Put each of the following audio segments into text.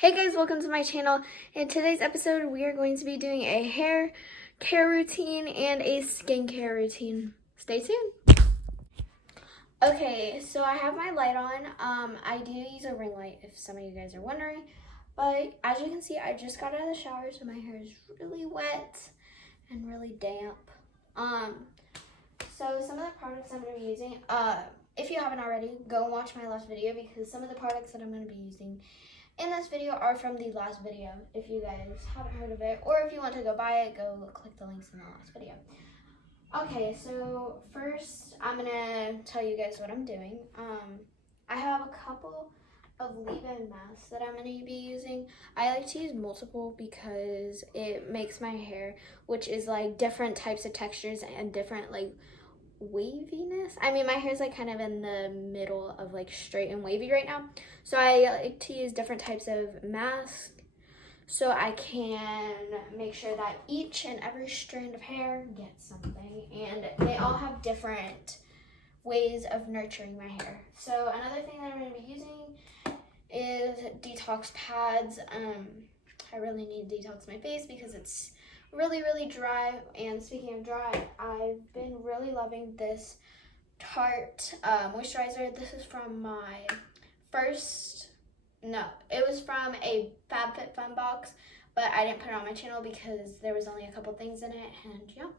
Hey guys, welcome to my channel. In today's episode, we are going to be doing a hair care routine and a skincare routine. Stay tuned. Okay, so I have my light on. I do use a ring light if some of you guys are wondering. But as you can see, I just got out of the shower, so my hair is really wet and really damp. So some of the products I'm going to be using, if you haven't already, go and watch my last video because some of the products that I'm going to be using in this video are from the last video. If you guys haven't heard of it, or if you want to go buy it, go click the links in the last video. Okay, so first I'm gonna tell you guys what I'm doing. I have a couple of leave-in masks that I'm gonna be using. I like to use multiple because it makes my hair, which is like different types of textures and different like waviness. I mean, my hair's like kind of in the middle of like straight and wavy right now, so I like to use different types of masks so I can make sure that each and every strand of hair gets something, and they all have different ways of nurturing my hair. So another thing that I'm going to be using is Detox Pads. I really need to detox my face because it's really dry. And speaking of dry, I've been really loving this Tarte moisturizer. This is from my it was from a FabFitFun box, but I didn't put it on my channel because there was only a couple things in it, and yeah,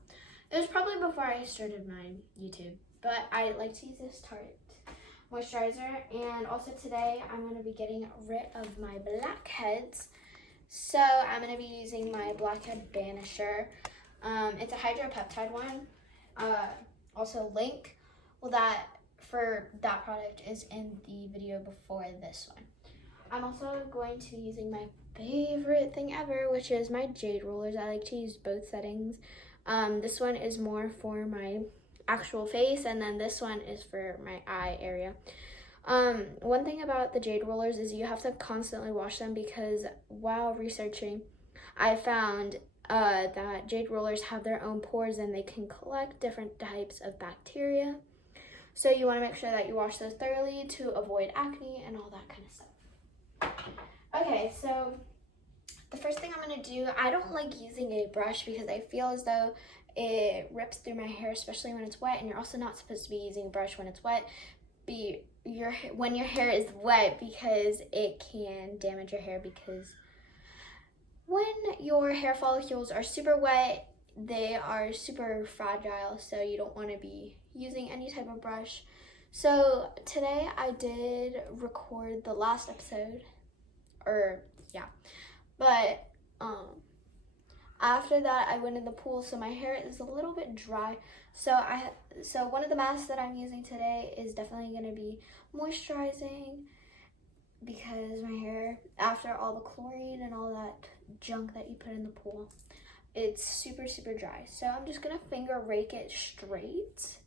it was probably before I started my YouTube, but I like to use this Tarte moisturizer. And also today I'm going to be getting rid of my blackheads. So I'm going to be using my blackhead banisher. It's a hydropeptide one. Also link for that product is in the video before this one. I'm also going to be using my favorite thing ever, which is my jade rollers. I like to use both settings. This one is more for my actual face, and then this one is for my eye area. One thing about the jade rollers is you have to constantly wash them because while researching, I found that jade rollers have their own pores and they can collect different types of bacteria. So you want to make sure that you wash those thoroughly to avoid acne and all that kind of stuff. Okay, so the first thing I'm going to do, I don't like using a brush because I feel as though it rips through my hair, especially when it's wet, and you're also not supposed to be using a brush when it's wet. When your hair is wet, because it can damage your hair, because when your hair follicles are super wet, they are super fragile, so you don't want to be using any type of brush. So today I did record the last episode, but after that I went in the pool, so my hair is a little bit dry. So one of the masks that I'm using today is definitely going to be moisturizing because my hair, after all the chlorine and all that junk that you put in the pool, it's super dry. So I'm just going to finger rake it straight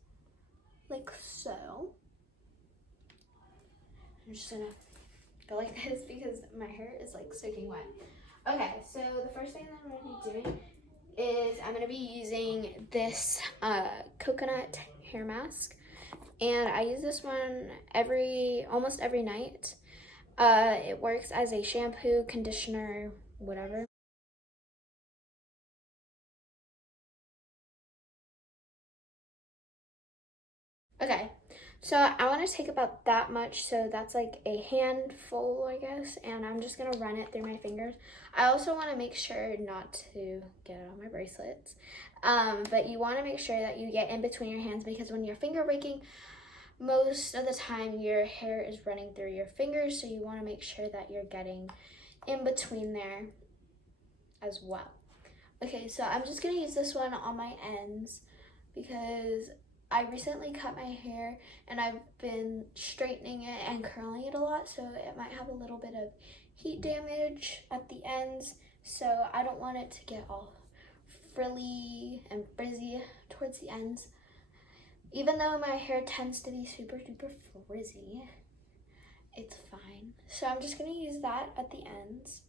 like so. I'm just going to go like this because my hair is like soaking wet. Okay, so the first thing that I'm going to be doing is I'm going to be using this coconut hair mask, and I use this one almost every night. It works as a shampoo, conditioner, whatever. Okay, so I want to take about that much, so that's like a handful, I guess, and I'm just going to run it through my fingers. I also want to make sure not to get it on my bracelets, but you want to make sure that you get in between your hands, because when you're finger raking, most of the time your hair is running through your fingers, so you want to make sure that you're getting in between there as well. Okay, so I'm just going to use this one on my ends because I recently cut my hair and I've been straightening it and curling it a lot, so it might have a little bit of heat damage at the ends, so I don't want it to get all frilly and frizzy towards the ends. Even though my hair tends to be super frizzy, it's fine. So I'm just going to use that at the ends.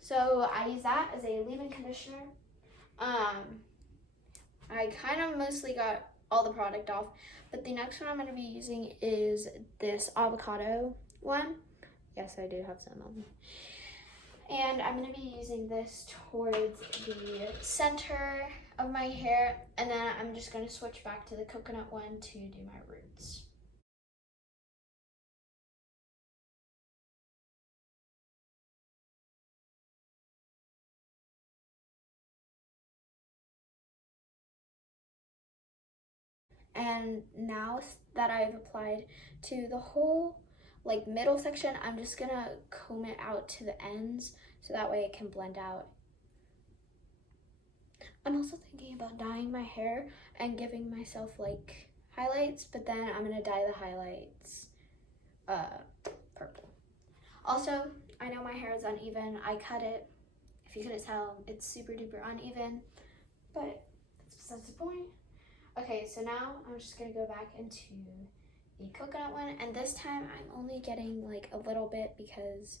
So I use that as a leave-in conditioner. I kind of mostly got all the product off, but the next one I'm going to be using is this avocado one. Yes, I do have some on me. And I'm going to be using this towards the center of my hair, and then I'm just going to switch back to the coconut one to do my roots. And now that I've applied to the whole like middle section, I'm just gonna comb it out to the ends so that way it can blend out. I'm also thinking about dyeing my hair and giving myself like highlights, but then I'm gonna dye the highlights purple. Also, I know my hair is uneven. I cut it. If you couldn't tell, it's super duper uneven, but that's besides the point. Okay, so now I'm just gonna go back into the coconut one, and this time I'm only getting like a little bit because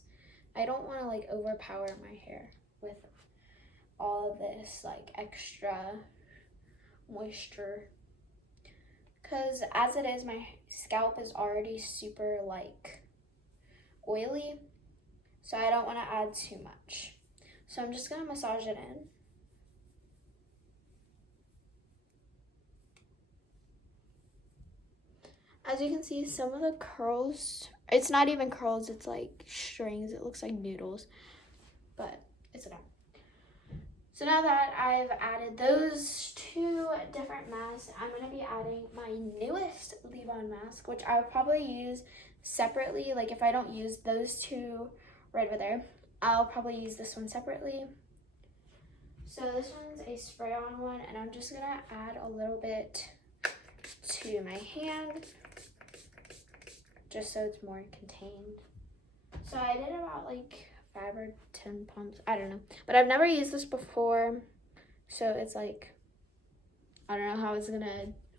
I don't want to like overpower my hair with all of this like extra moisture, because as it is, my scalp is already super like oily, so I don't want to add too much. So I'm just gonna massage it in. As you can see, some of the curls, it's not even curls, it's like strings. It looks like noodles, but it's okay. So now that I've added those two different masks, I'm going to be adding my newest leave-on mask, which I'll probably use separately. Like if I don't use those two right over there, I'll probably use this one separately. So this one's a spray-on one, and I'm just going to add a little bit to my hand, just so it's more contained. So I did about like 5 or 10 pumps, I don't know, but I've never used this before, so it's like, I don't know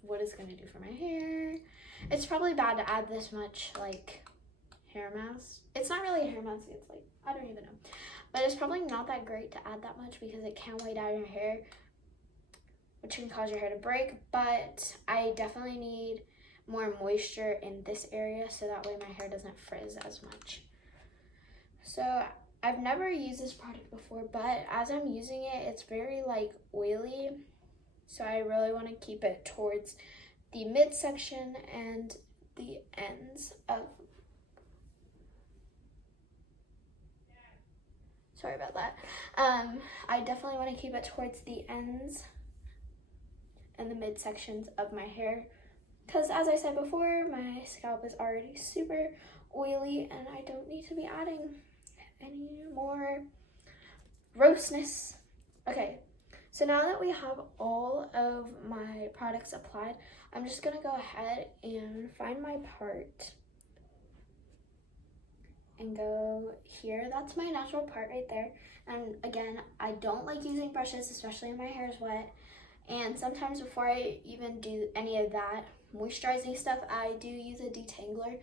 what it's gonna do for my hair. It's probably bad to add this much like hair mask. It's not really a hair mask, it's like, I don't even know, but it's probably not that great to add that much because it can weigh down your hair, which can cause your hair to break. But I definitely need more moisture in this area so that way my hair doesn't frizz as much. So I've never used this product before, but as I'm using it, it's very like oily, so I really want to keep it towards the midsection and the ends of, sorry about that. I definitely want to keep it towards the ends and the midsections of my hair, because as I said before, my scalp is already super oily and I don't need to be adding any more grossness. Okay, so now that we have all of my products applied, I'm just gonna go ahead and find my part and go here. That's my natural part right there. And again, I don't like using brushes, especially when my hair is wet. And sometimes before I even do any of that moisturizing stuff, I do use a detangler.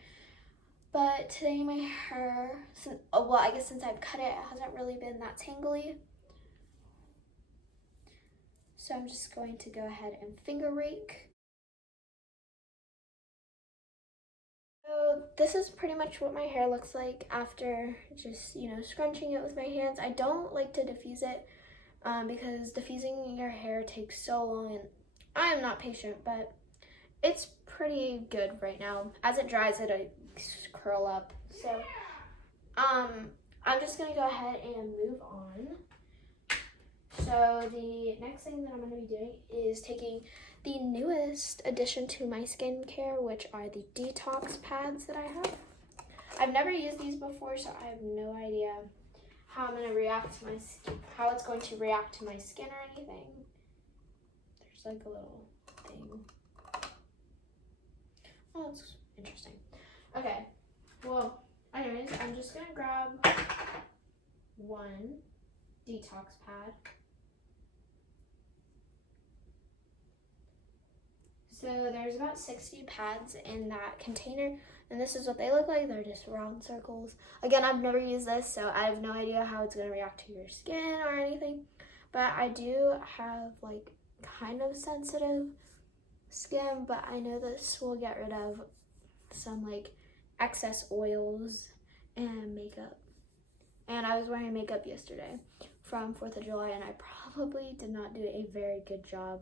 But today my hair, well, I guess since I've cut it, it hasn't really been that tangly. So I'm just going to go ahead and finger rake. So this is pretty much what my hair looks like after just, scrunching it with my hands. I don't like to diffuse it because diffusing your hair takes so long, and I am not patient, but it's pretty good right now. As it dries, it'll curl up. So I'm just gonna go ahead and move on. So the next thing that I'm going to be doing is taking the newest addition to my skincare, which are the Detox Pads that I have. I've never used these before, so I have no idea how I'm going to react to my skin, how it's going to react to my skin or anything. There's like a little thing. Oh, that's interesting. Okay, well, anyways, I'm just going to grab one Detox Pad. So there's about 60 pads in that container, and this is what they look like. They're just round circles. Again, I've never used this, so I have no idea how it's going to react to your skin or anything, but I do have like kind of sensitive skin, but I know this will get rid of some like excess oils and makeup. And I was wearing makeup yesterday from 4th of July, and I probably did not do a very good job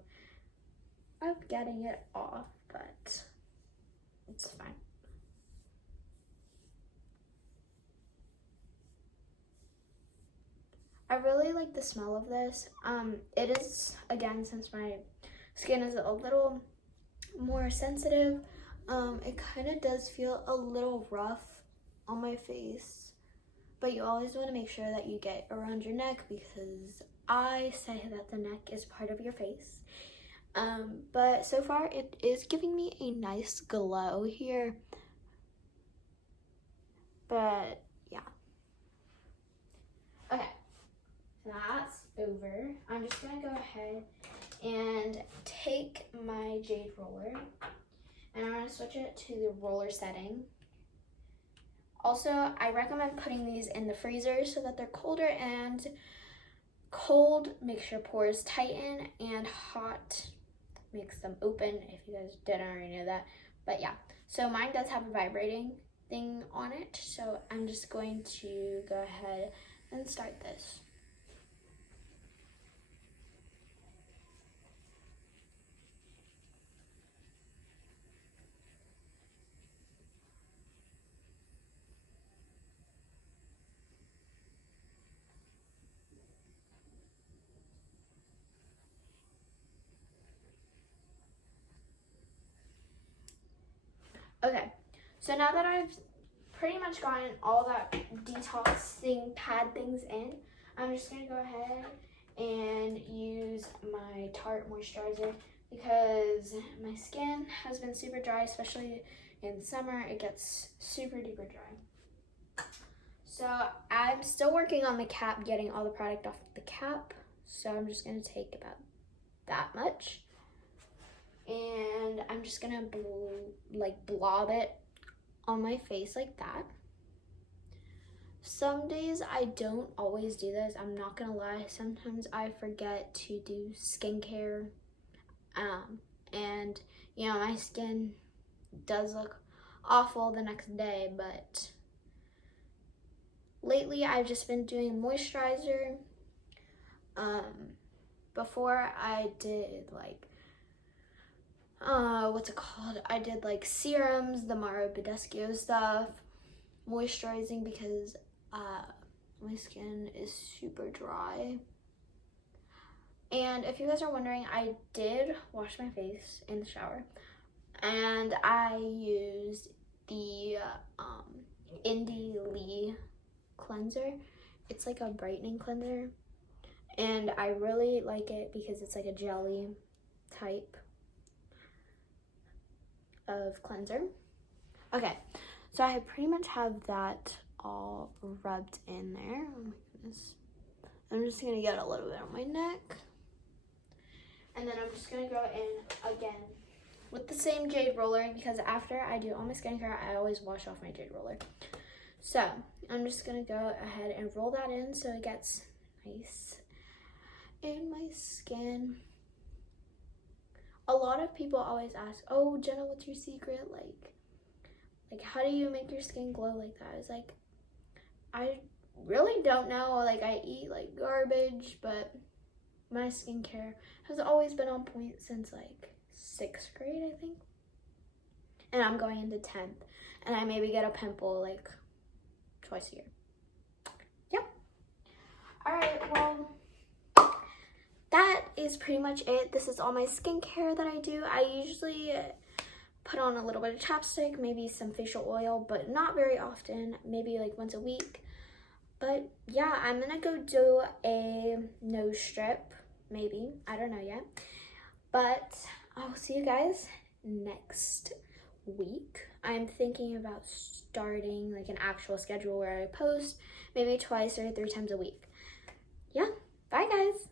of getting it off, but it's fine. I really like the smell of this. It is, again, since my skin is a little more sensitive, it kind of does feel a little rough on my face, but you always want to make sure that you get around your neck, because I say that the neck is part of your face. But so far it is giving me a nice glow here, but yeah. Okay, that's over. I'm just gonna go ahead and take my jade roller, and I'm gonna switch it to the roller setting. Also, I recommend putting these in the freezer so that they're colder, and cold makes your pores tighten, and hot makes them open, if you guys didn't already know that. But yeah, so mine does have a vibrating thing on it, so I'm just going to go ahead and start this. Okay, so now that I've pretty much gotten all that detoxing pad things in, I'm just gonna go ahead and use my Tarte moisturizer, because my skin has been super dry, especially in summer. It gets super duper dry. So I'm still working on the cap, getting all the product off the cap. So I'm just gonna take about that much, and I'm just gonna blob it on my face like that. Some days I don't always do this, I'm not gonna lie. Sometimes I forget to do skincare, and you know, my skin does look awful the next day, but lately I've just been doing moisturizer. Before I did what's it called? I did like serums, the Mara Badescu stuff, moisturizing, because my skin is super dry. And if you guys are wondering, I did wash my face in the shower, and I used the Indie Lee cleanser. It's like a brightening cleanser, and I really like it because it's like a jelly type of cleanser. Okay, so I pretty much have that all rubbed in there. Oh my goodness. I'm just gonna get a little bit on my neck, and then I'm just gonna go in again with the same jade roller, because after I do all my skincare, I always wash off my jade roller. So I'm just gonna go ahead and roll that in so it gets nice in my skin. A lot of people always ask, oh, Jenna, what's your secret? Like how do you make your skin glow like that? It's like, I really don't know. Like, I eat like garbage, but my skincare has always been on point since like 6th grade, I think. And I'm going into 10th, and I maybe get a pimple like twice a year. Yep. All right, well, that is pretty much it. This is all my skincare that I do. I usually put on a little bit of chapstick, maybe some facial oil, but not very often, maybe like once a week. But yeah, I'm gonna go do a nose strip, maybe, I don't know yet. But I will see you guys next week. I'm thinking about starting like an actual schedule where I post maybe 2 or 3 times a week. Yeah, bye guys.